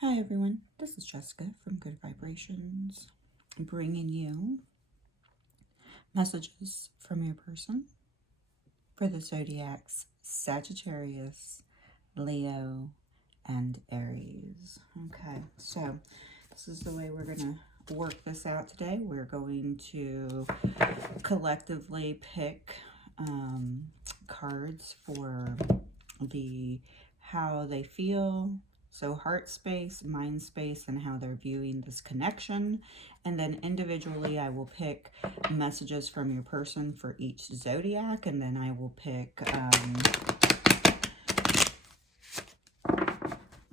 Hi everyone, this is Jessica from Good Vibrations, bringing you messages from your person for the zodiacs Sagittarius, Leo, and Aries. Okay, so this is the way we're going to work this out today. We're going to collectively pick cards for the how they feel, so heart space, mind space, and how they're viewing this connection. And then individually I will pick messages from your person for each zodiac, and then I will pick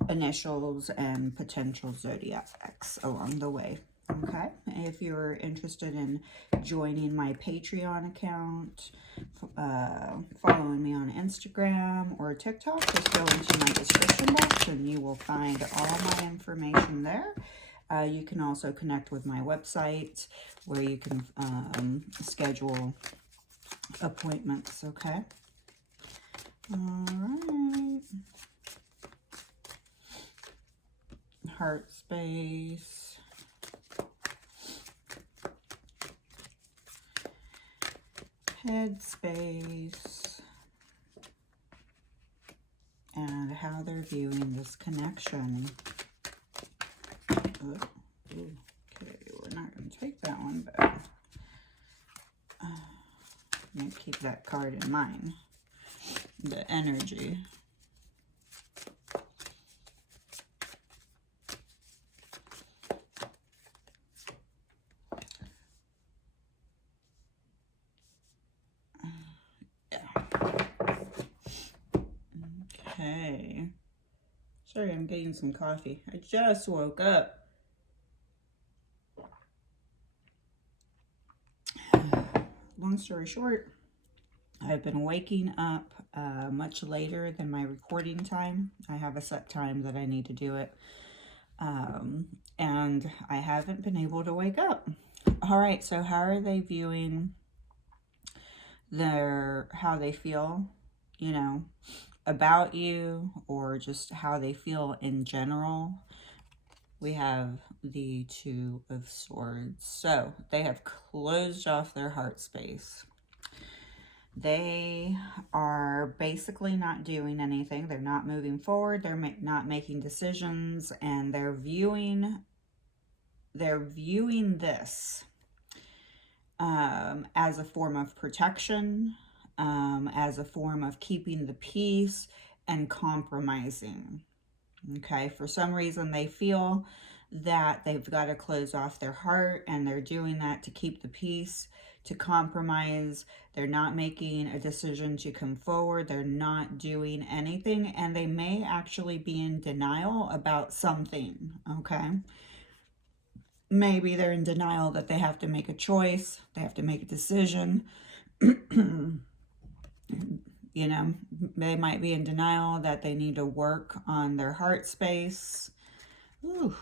initials and potential zodiacs along the way. Okay, if you're interested in joining my Patreon account, following me on Instagram or TikTok, just go into my description box and you will find all my information there. You can also connect with my website where you can schedule appointments, okay? All right. Heart space. Head space. And how they're viewing this connection. Oh, okay, we're not going to take that one, but I'm going to keep that card in mind. The energy. Okay. Sorry, I'm getting some coffee. I just woke up. Long story short, I've been waking up much later than my recording time. I have a set time that I need to do it. And I haven't been able to wake up. All right, so how are they viewing how they feel, you know, about you, or just how they feel in general? We have the Two of Swords. So they have closed off their heart space. They are basically not doing anything. They're not moving forward. They're not making decisions, and they're viewing this as a form of protection, as a form of keeping the peace and compromising. Okay, for some reason they feel that they've got to close off their heart, and they're doing that to keep the peace, to compromise. They're not making a decision to come forward. They're not doing anything, and they may actually be in denial about something, okay? Maybe they're in denial that they have to make a choice. They have to make a decision. You know, they might be in denial that they need to work on their heart space. Ooh,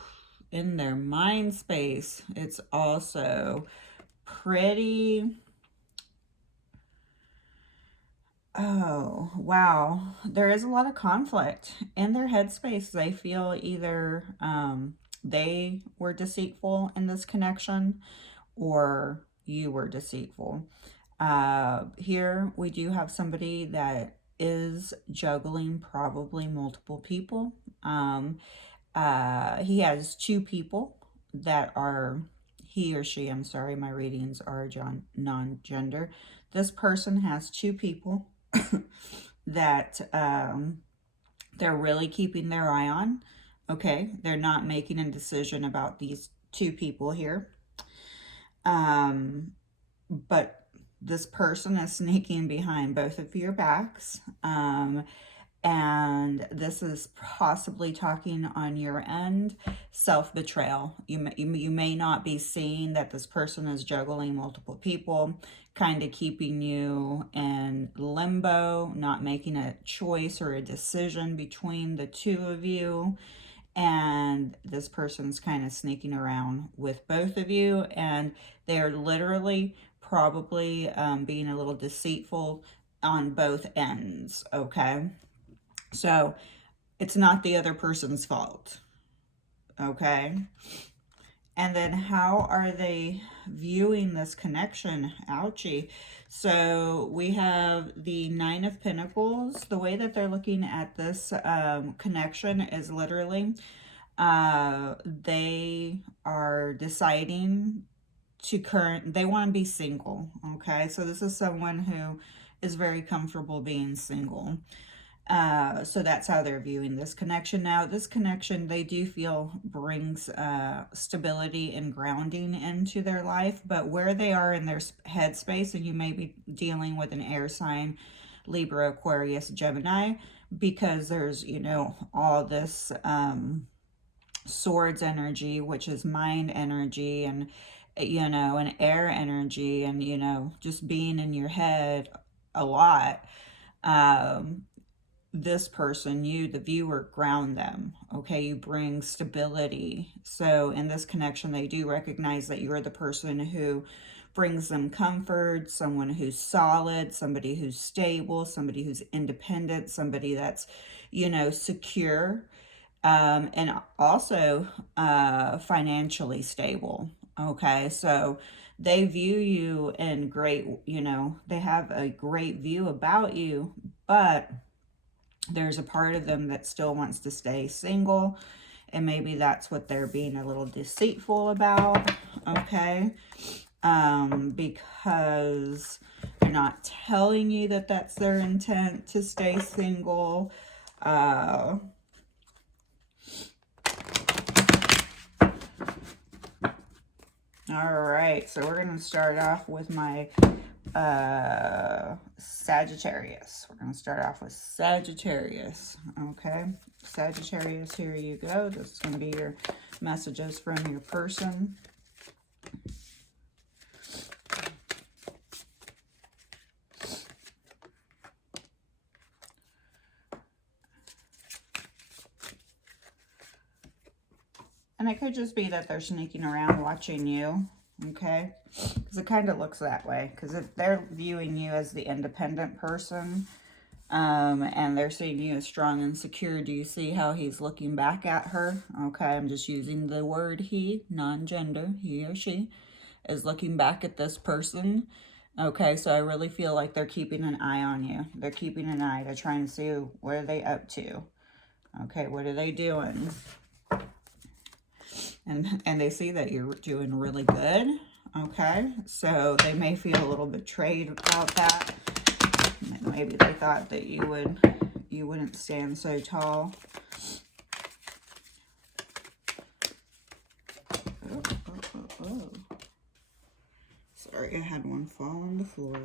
in their mind space, it's also pretty... Oh, wow. There is a lot of conflict in their headspace. They feel either they were deceitful in this connection, or you were deceitful. Here we do have somebody that is juggling probably multiple people. He has two people that are, he or she, I'm sorry, my readings are non-gender. This person has two people that they're really keeping their eye on. Okay, they're not making a decision about these two people here. But this person is sneaking behind both of your backs. And this is possibly talking on your end, self-betrayal. You may not be seeing that this person is juggling multiple people, kind of keeping you in limbo, not making a choice or a decision between the two of you. And this person's kind of sneaking around with both of you, and they're literally probably being a little deceitful on both ends, okay? So it's not the other person's fault, Okay. And then how are they viewing this connection? Ouchie. So we have the Nine of Pentacles. The way that they're looking at this connection is literally they are deciding they want to be single. Okay. So this is someone who is very comfortable being single. So that's how they're viewing this connection. Now, this connection, they do feel brings stability and grounding into their life, but where they are in their headspace, and you may be dealing with an air sign, Libra, Aquarius, Gemini, because there's, you know, all this swords energy, which is mind energy, and, you know, an air energy, and, you know, just being in your head a lot. This person, you, the viewer, ground them. Okay, you bring stability. So in this connection, they do recognize that you're the person who brings them comfort, someone who's solid, somebody who's stable, somebody who's independent, somebody that's, you know, secure, and also financially stable. Okay, so they view you in great, you know, they have a great view about you, but there's a part of them that still wants to stay single, and maybe that's what they're being a little deceitful about. Okay, because they're not telling you that that's their intent to stay single. All right, so we're going to start off with my Sagittarius. We're going to start off with Sagittarius. Okay, Sagittarius, here you go. This is going to be your messages from your person. And it could just be that they're sneaking around watching you. Okay, because it kind of looks that way, because if they're viewing you as the independent person, and they're seeing you as strong and secure, do you see how he's looking back at her? Okay, I'm just using the word he, non-gender, he or she is looking back at this person. Okay, so I really feel like they're keeping an eye on you. They're keeping an eye. They're trying to see what are they up to. Okay, what are they doing? And they see that you're doing really good. Okay, so they may feel a little betrayed about that. Maybe they thought that you wouldn't stand so tall. Oh. Sorry, I had one fall on the floor.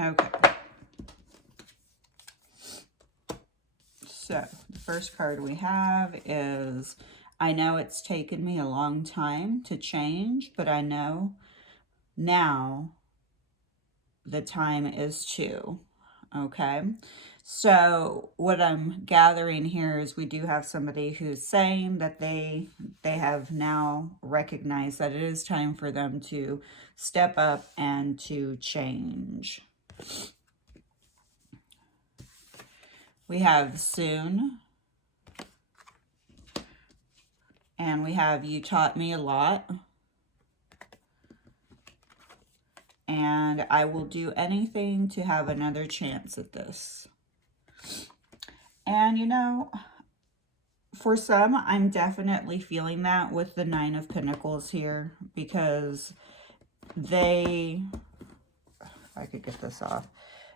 Okay. So, the first card we have is, I know it's taken me a long time to change, but I know now the time is to. Okay. So, what I'm gathering here is we do have somebody who's saying that they have now recognized that it is time for them to step up and to change. We have soon. And we have you taught me a lot. And I will do anything to have another chance at this. And you know, for some, I'm definitely feeling that with the Nine of Pentacles here, because they, if I could get this off,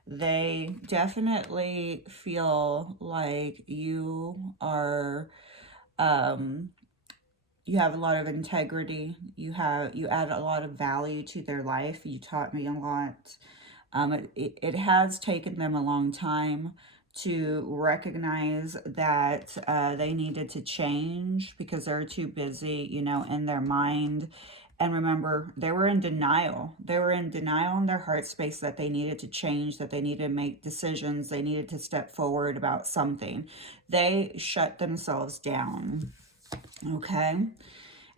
they definitely feel like you are, you have a lot of integrity. You add a lot of value to their life. You taught me a lot. It has taken them a long time to recognize that they needed to change, because they're too busy, you know, in their mind And remember, they were in denial. They were in denial in their heart space that they needed to change, that they needed to make decisions, they needed to step forward about something. They shut themselves down. Okay?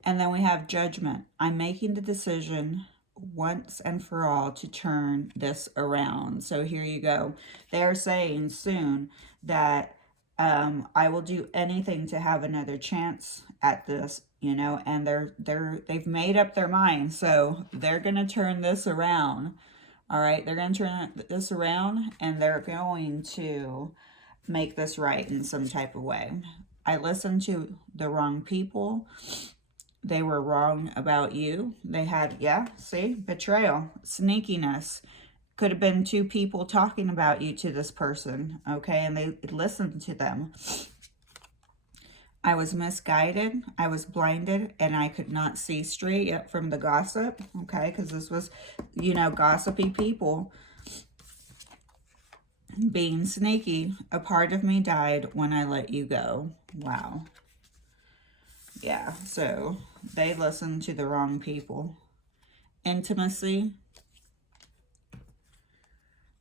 And then we have judgment. I'm making the decision once and for all to turn this around. So here you go. They are saying soon that I will do anything to have another chance at this, you know, and they've made up their mind. So they're going to turn this around. All right, they're going to turn this around and they're going to make this right in some type of way. I listened to the wrong people. They were wrong about you. They had, yeah, see, betrayal, sneakiness. Could have been two people talking about you to this person, okay, and they listened to them. I was misguided, I was blinded, and I could not see straight yet from the gossip, okay, because this was, you know, gossipy people being sneaky. A part of me died when I let you go. Wow. Yeah, so they listened to the wrong people. Intimacy,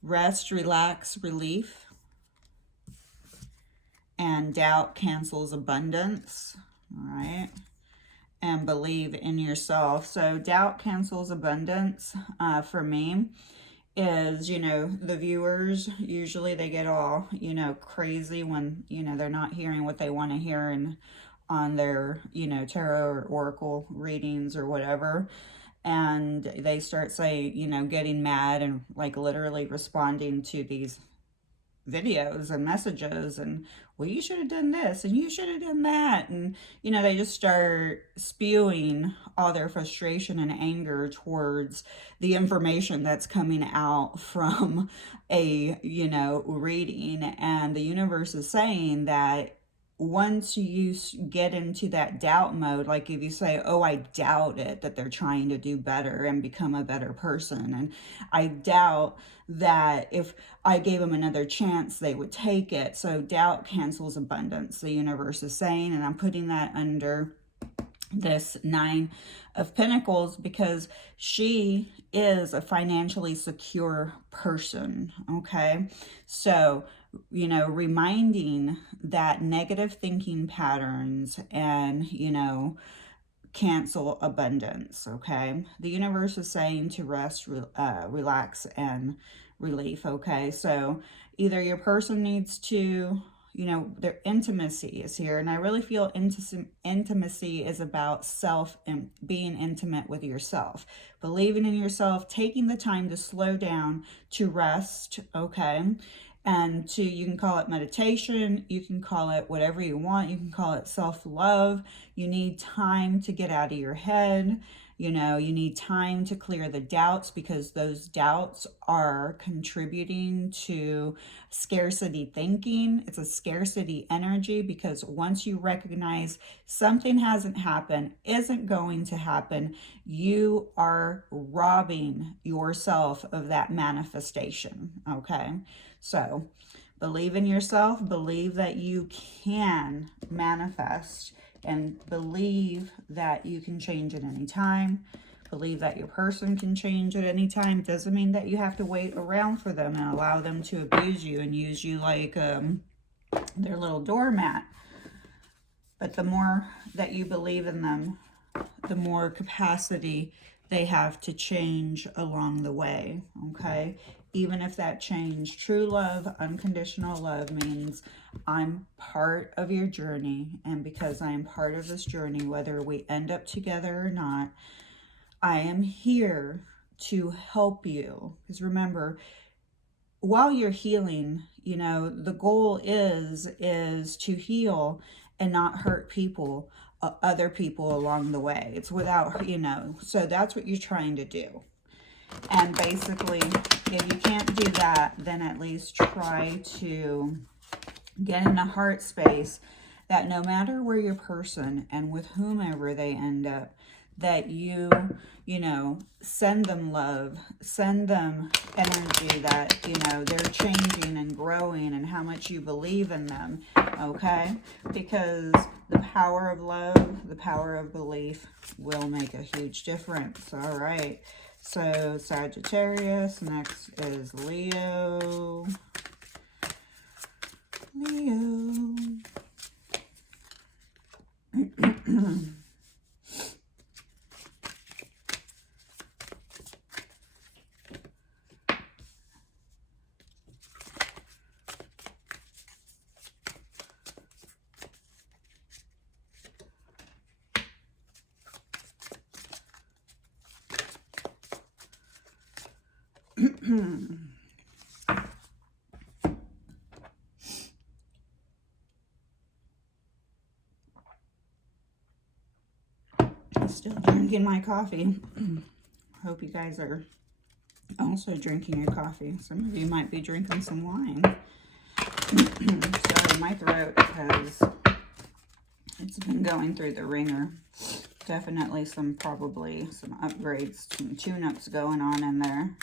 rest, relax, relief, and doubt cancels abundance. All right, and believe in yourself. So doubt cancels abundance for me is, you know, the viewers, usually they get all, you know, crazy when, you know, they're not hearing what they want to hear and on their, you know, tarot or oracle readings or whatever. And they start saying, you know, getting mad and like literally responding to these videos and messages and, well, you should have done this and you should have done that. And, you know, they just start spewing all their frustration and anger towards the information that's coming out from a, you know, reading. And the universe is saying that once you get into that doubt mode, like if you say, oh, I doubt it, that they're trying to do better and become a better person. And I doubt that if I gave them another chance, they would take it. So doubt cancels abundance, the universe is saying, and I'm putting that under this 9 of Pentacles because she is a financially secure person, okay? So, you know, reminding that negative thinking patterns and, you know, cancel abundance, okay? The universe is saying to rest, relax, and relief, okay? So either your person needs to, you know, their intimacy is here. And I really feel intimacy is about self and being intimate with yourself, believing in yourself, taking the time to slow down, to rest, okay? And to, you can call it meditation, you can call it whatever you want, you can call it self-love. You need time to get out of your head. You know, you need time to clear the doubts because those doubts are contributing to scarcity thinking. It's a scarcity energy because once you recognize something hasn't happened, isn't going to happen, you are robbing yourself of that manifestation, okay? So believe in yourself, believe that you can manifest, and believe that you can change at any time. Believe that your person can change at any time. It doesn't mean that you have to wait around for them and allow them to abuse you and use you like their little doormat. But the more that you believe in them, the more capacity they have to change along the way, okay? Even if that change, true love, unconditional love means I'm part of your journey. And because I am part of this journey, whether we end up together or not, I am here to help you. Because remember, while you're healing, you know, the goal is to heal and not hurt people, other people along the way. It's without, you know, so that's what you're trying to do. And basically, if you can't do that, then at least try to get in a heart space that no matter where your person and with whomever they end up, that you know, send them love, send them energy that, you know, they're changing and growing, and how much you believe in them, okay? Because the power of love, the power of belief will make a huge difference. All right. So Sagittarius, next is Leo. Leo. Still drinking my coffee. Hope you guys are also drinking your coffee. Some of you might be drinking some wine. So my throat it's been going through the ringer. Definitely probably some upgrades, some tune-ups going on in there.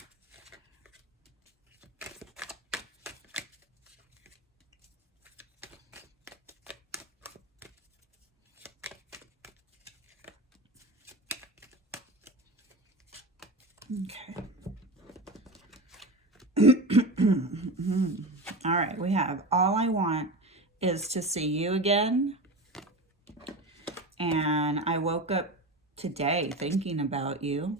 Okay. All right, we have all I want is to see you again. And I woke up today thinking about you.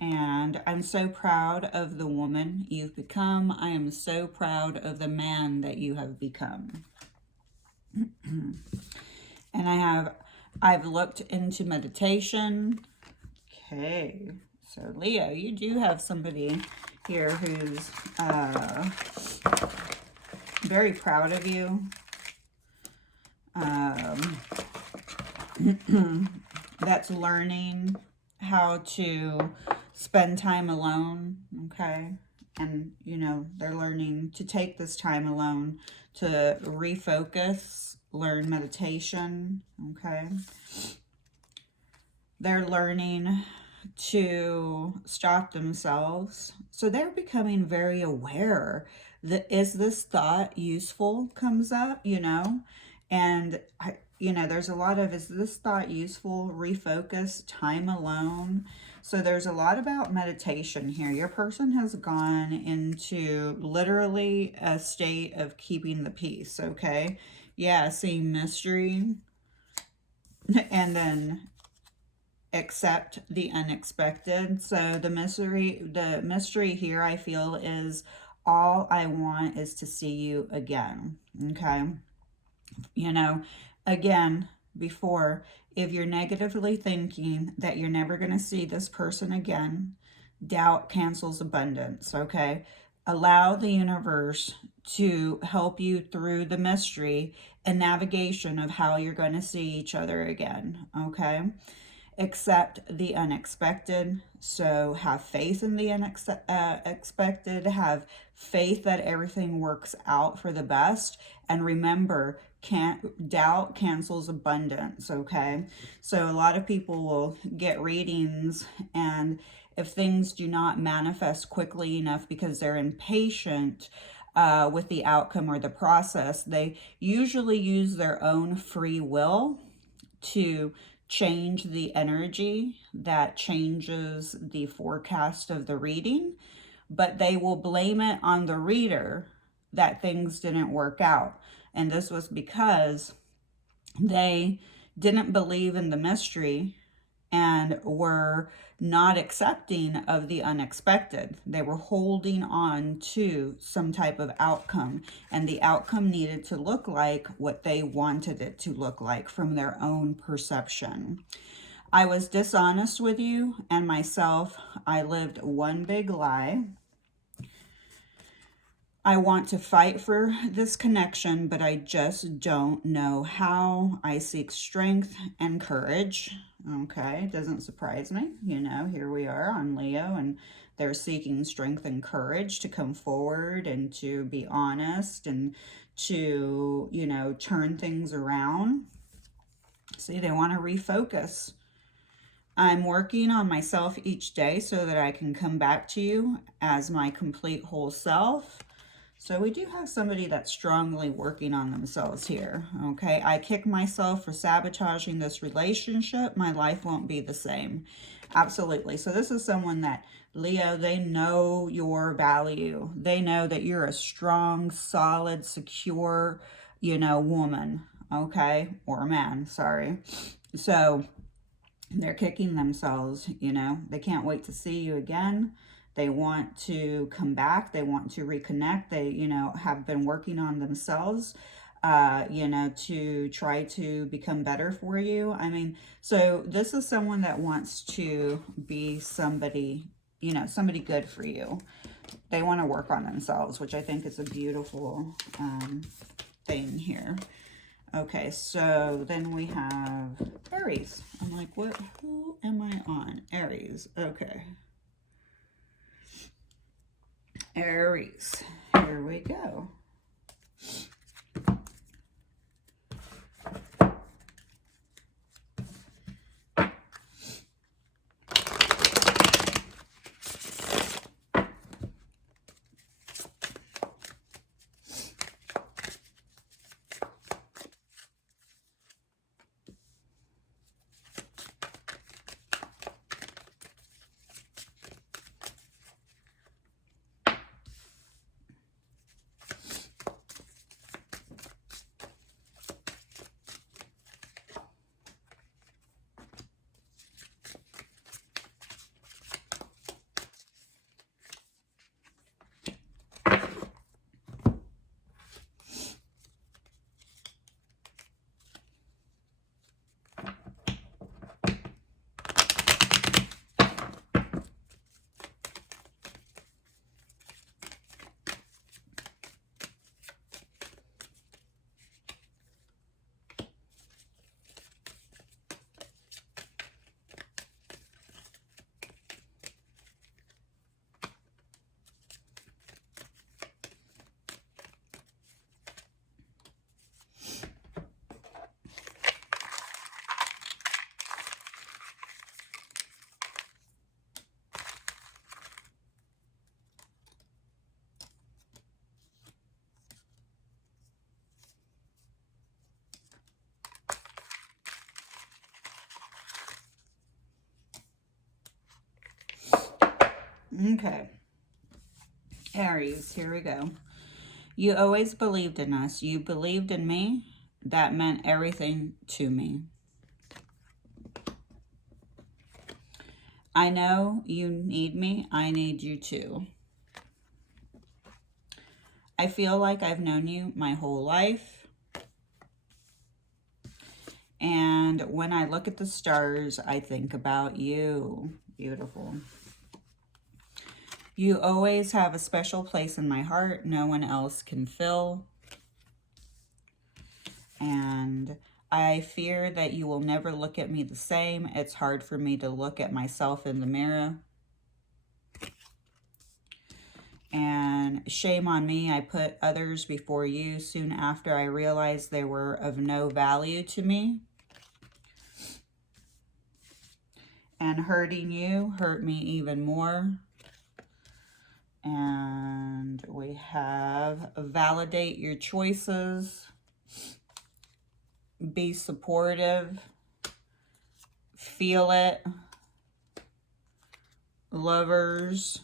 And I'm so proud of the woman you've become. I am so proud of the man that you have become. And I've looked into meditation. Okay, so Leo, you do have somebody here who's very proud of you. That's learning how to spend time alone, okay? And, you know, they're learning to take this time alone to refocus, learn meditation, okay? They're learning to stop themselves. So they're becoming very aware that, is this thought useful, comes up, you know? And you know, there's a lot of, is this thought useful, refocus, time alone. So there's a lot about meditation here. Your person has gone into literally a state of keeping the peace, okay? Yeah, seeing mystery, and then accept the unexpected. So the mystery here, I feel, is all I want is to see you again, okay? You know, again, before, if you're negatively thinking that you're never going to see this person again, doubt cancels abundance, okay? Allow the universe to help you through the mystery and navigation of how you're going to see each other again, okay? Accept the unexpected. So have faith in the unexpected. Have faith that everything works out for the best. And remember, doubt cancels abundance, okay? So a lot of people will get readings, and if things do not manifest quickly enough because they're impatient with the outcome or the process, they usually use their own free will to change the energy that changes the forecast of the reading, but they will blame it on the reader that things didn't work out. And this was because they didn't believe in the mystery and were not accepting of the unexpected. They were holding on to some type of outcome, and the outcome needed to look like what they wanted it to look like from their own perception. I was dishonest with you and myself. I lived one big lie. I want to fight for this connection, but I just don't know how. I seek strength and courage. Okay, doesn't surprise me. You know, here we are on Leo, and they're seeking strength and courage to come forward and to be honest and to, you know, turn things around. See, they want to refocus. I'm working on myself each day so that I can come back to you as my complete whole self. So we do have somebody that's strongly working on themselves here, okay? I kick myself for sabotaging this relationship. My life won't be the same. Absolutely. So this is someone that, Leo, they know your value. They know that you're a strong, solid, secure, woman, okay? Or man, sorry. So they're kicking themselves, they can't wait to see you again. They want to come back. They want to reconnect. They, have been working on themselves, to try to become better for you. I mean, so this is someone that wants to be somebody, somebody good for you. They want to work on themselves, which I think is a beautiful thing here. Okay, so then we have Aries. I'm like, who am I on? Aries. Okay. Aries. Here we go. Okay. Aries, here we go. You always believed in us. You believed in me. That meant everything to me. I know you need me. I need you too. I feel like I've known you my whole life. And when I look at the stars, I think about you. Beautiful. You always have a special place in my heart no one else can fill. And I fear that you will never look at me the same. It's hard for me to look at myself in the mirror. And shame on me, I put others before you soon after I realized they were of no value to me. And hurting you hurt me even more. And we have validate your choices. Be supportive. Feel it. Lovers.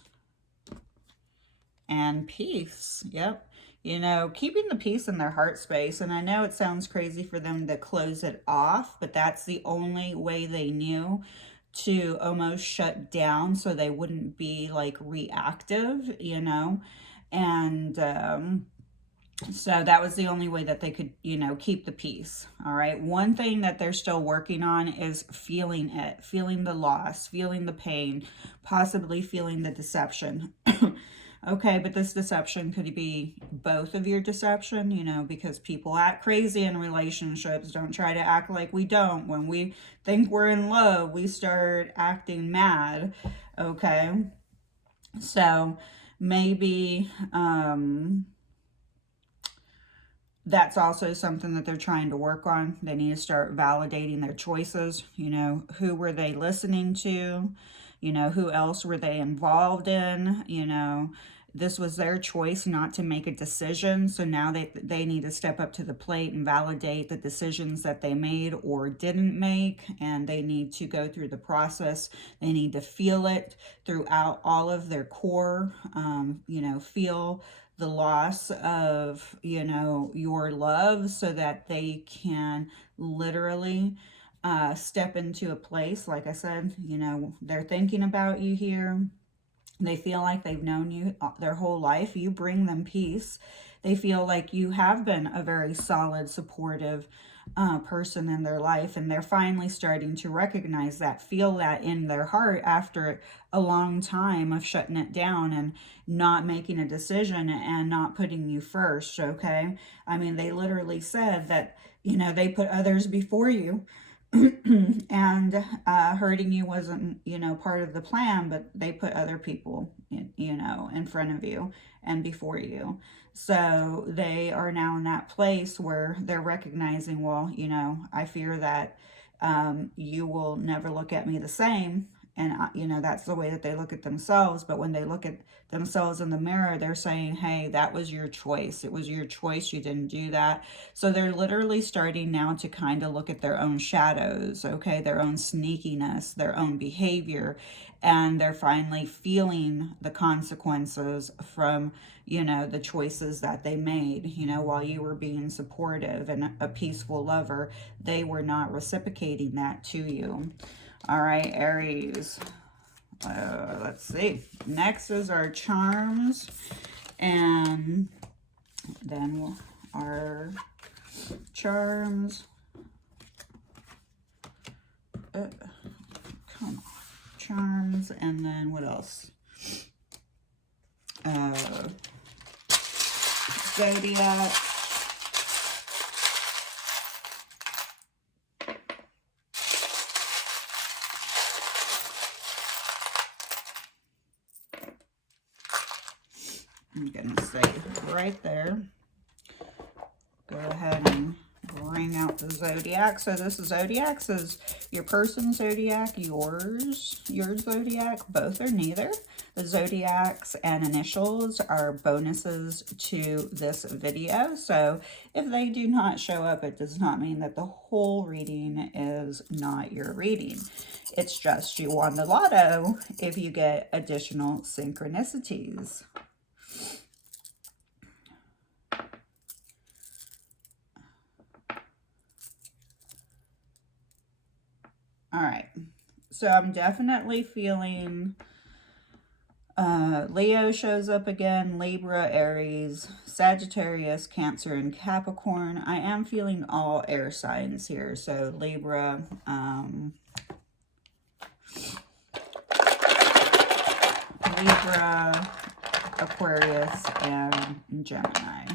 And peace. Yep. Keeping the peace in their heart space. And I know it sounds crazy for them to close it off, but that's the only way they knew to almost shut down so they wouldn't be like reactive, and so that was the only way that they could, keep the peace. All right. One thing that they're still working on is feeling it, feeling the loss, feeling the pain, possibly feeling the deception. Okay, but this deception could be both of your deception, because people act crazy in relationships. Don't try to act like we don't. When we think we're in love, we start acting mad. Okay, so maybe that's also something that they're trying to work on. They need to start validating their choices. You know, who were they listening to? You know, who else were they involved in? You know, this was their choice not to make a decision. So now they need to step up to the plate and validate the decisions that they made or didn't make. And they need to go through the process. They need to feel it throughout all of their core, you know, feel the loss of, you know, your love so that they can literally step into a place. Like I said, you know, they're thinking about you here. They feel like they've known you their whole life. You bring them peace. They feel like you have been a very solid, supportive person in their life, and they're finally starting to recognize that, feel that in their heart after a long time of shutting it down and not making a decision and not putting you first. Okay, I mean, they literally said that, you know, they put others before you. And hurting you wasn't, you know, part of the plan, but they put other people in, you know, in front of you and before you. So they are now in that place where they're recognizing, well, you know, I fear that you will never look at me the same. And, you know, that's the way that they look at themselves. But when they look at themselves in the mirror, they're saying, hey, that was your choice. It was your choice. You didn't do that. So they're literally starting now to kind of look at their own shadows, okay, their own sneakiness, their own behavior. And they're finally feeling the consequences from, you know, the choices that they made. You know, while you were being supportive and a peaceful lover, they were not reciprocating that to you. All right, Aries. Let's see. Next is our charms. And then our charms. Come on. Charms. And then what else? Zodiac. I'm going to say right there. Go ahead and bring out the Zodiac. So this Zodiac says your person's Zodiac, yours Zodiac, both or neither. The Zodiacs and initials are bonuses to this video. So if they do not show up, it does not mean that the whole reading is not your reading. It's just you won the lotto if you get additional synchronicities. All right, so I'm definitely feeling Leo shows up again, Libra, Aries, Sagittarius, Cancer, and Capricorn. I am feeling all air signs here, so Libra, Aquarius, and Gemini.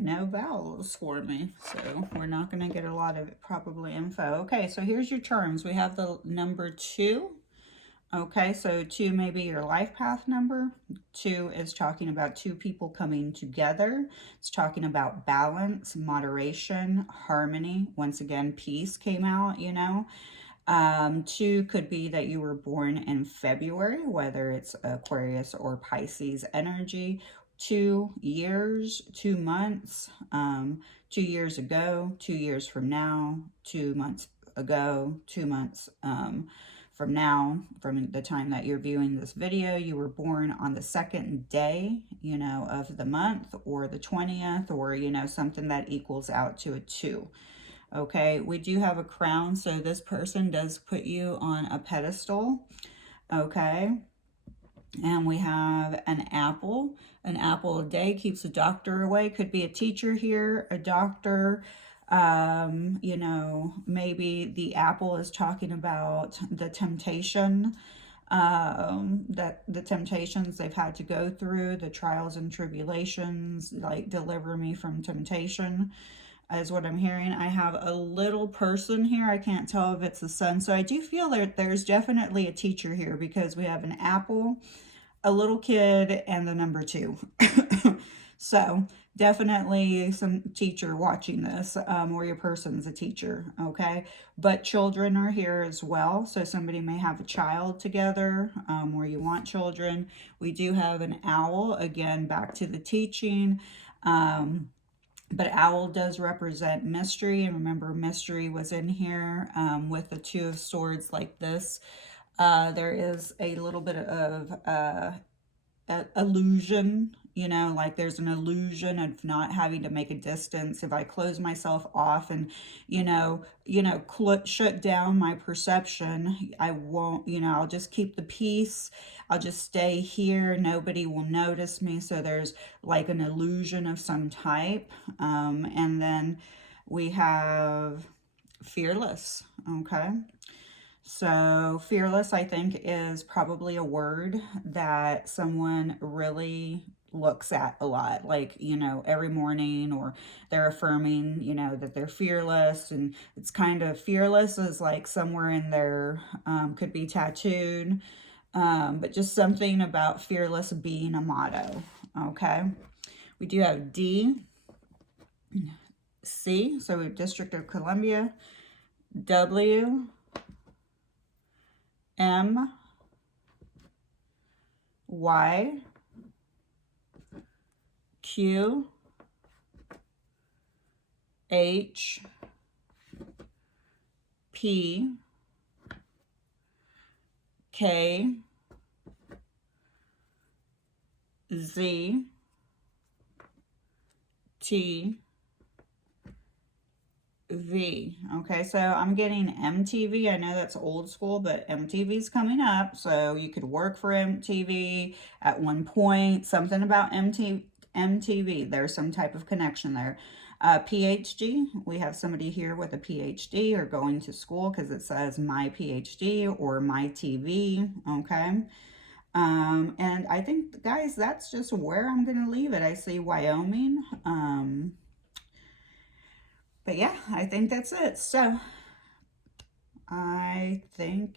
No vowels for me, so we're not going to get a lot of probably info. Okay, so here's your terms. We have the number 2. Okay, so 2 may be your life path number. 2 is talking about 2 people coming together. It's talking about balance, moderation, harmony. Once again, peace came out, you know. 2 could be that you were born in February, whether it's Aquarius or Pisces energy. 2 years, 2 months, 2 years ago, 2 years from now, 2 months ago, 2 months from now, from the time that you're viewing this video. You were born on the 2nd day, you know, of the month, or the 20th, or, you know, something that equals out to a 2. Okay, we do have a crown, so this person does put you on a pedestal. Okay, and we have an apple. An apple a day keeps a doctor away. Could be a teacher here, a doctor, You know, maybe the apple is talking about the temptation, that the temptations they've had to go through, the trials and tribulations, like deliver me from temptation is what I'm hearing. I have a little person here. I can't tell if it's the sun. So I do feel that there's definitely a teacher here, because we have an apple, a little kid, and the number 2. So definitely some teacher watching this, or your person's a teacher, okay? But children are here as well. So somebody may have a child together, or you want children. We do have an owl, again, back to the teaching. But owl does represent mystery. And remember, mystery was in here, with the 2 of swords like this. There is a little bit of illusion, you know, like there's an illusion of not having to make a distance. If I close myself off and, shut down my perception, I won't, I'll just keep the peace. I'll just stay here. Nobody will notice me. So there's like an illusion of some type. And then we have fearless. Okay. So fearless, I think, is probably a word that someone really looks at a lot, like, every morning, or they're affirming, that they're fearless. And it's kind of, fearless is like somewhere in there, could be tattooed, but just something about fearless being a motto. Okay. We do have D, C, so we have District of Columbia, W, M, Y, Q, H, P, K, Z, T, V. Okay, so I'm getting MTV. I know that's old school, but MTV's coming up, so you could work for MTV at one point. Something about MTV. There's some type of connection there. PhD. We have somebody here with a PhD, or going to school, because it says my PhD or my TV. Okay. And I think, guys, that's just where I'm going to leave it. I see Wyoming. But yeah, I think that's it. So I think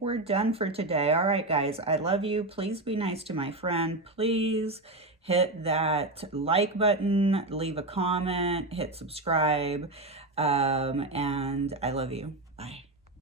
we're done for today. All right, guys, I love you. Please be nice to my friend. Please hit that like button, leave a comment, hit subscribe. And I love you. Bye.